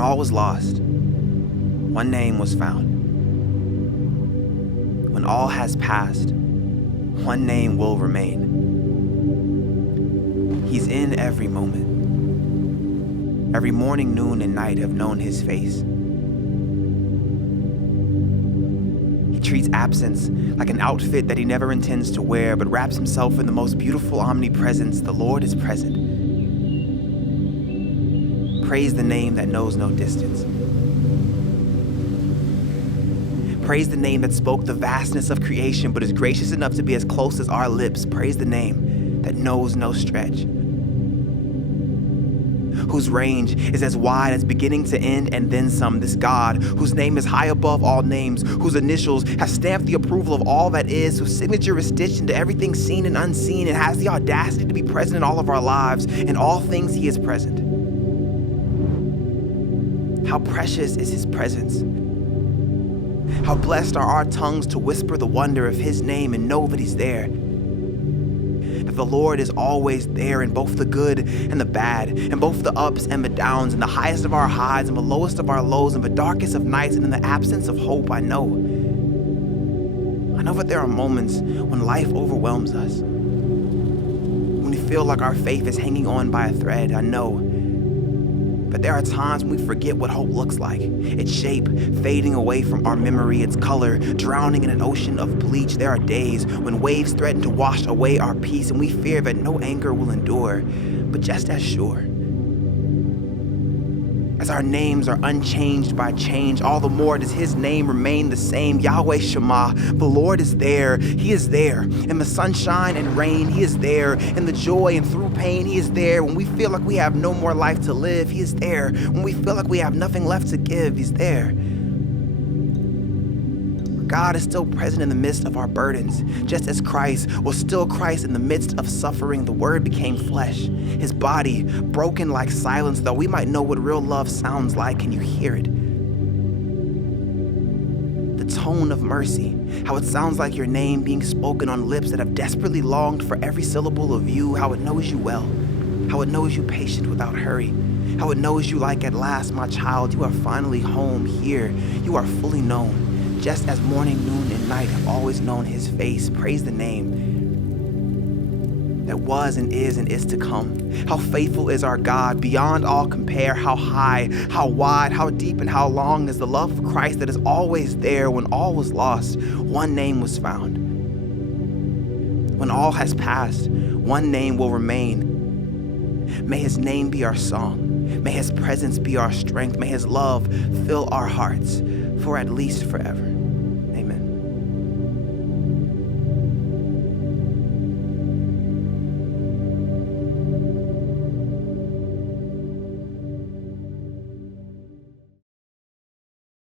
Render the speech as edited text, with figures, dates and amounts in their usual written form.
all was lost, one name was found. When all has passed, one name will remain. He's in every moment. Every morning, noon, and night have known his face. He treats absence like an outfit that he never intends to wear, but wraps himself in the most beautiful omnipresence. The Lord is present. Praise the name that knows no distance. Praise the name that spoke the vastness of creation, but is gracious enough to be as close as our lips. Praise the name that knows no stretch, whose range is as wide as beginning to end and then some. This God, whose name is high above all names, whose initials have stamped the approval of all that is, whose signature is stitched into everything seen and unseen, and has the audacity to be present in all of our lives. In all things, he is present. How precious is his presence. How blessed are our tongues to whisper the wonder of his name and know that he's there. That the Lord is always there in both the good and the bad, in both the ups and the downs, in the highest of our highs and the lowest of our lows, in the darkest of nights and in the absence of hope. I know that there are moments when life overwhelms us, when we feel like our faith is hanging on by a thread. I know. But there are times when we forget what hope looks like. Its shape fading away from our memory, its color drowning in an ocean of bleach. There are days when waves threaten to wash away our peace, and we fear that no anchor will endure. But just as sure as our names are unchanged by change, all the more does his name remain the same. Yahweh Shammah, the Lord is there. He is there in the sunshine and rain. He is there in the joy and through pain. He is there when we feel like we have no more life to live. He is there when we feel like we have nothing left to give. He's there. God is still present in the midst of our burdens. Just as Christ was still Christ in the midst of suffering, the Word became flesh. His body broken like silence, though we might know what real love sounds like. Can you hear it? The tone of mercy, how it sounds like your name being spoken on lips that have desperately longed for every syllable of you, how it knows you well, how it knows you patient without hurry, how it knows you like, at last, my child, you are finally home here. You are fully known. Just as morning, noon, and night have always known his face. Praise the name that was and is to come. How faithful is our God, beyond all compare. How high, how wide, how deep, and how long is the love of Christ that is always there. When all was lost, one name was found. When all has passed, one name will remain. May his name be our song. May his presence be our strength. May his love fill our hearts for at least forever.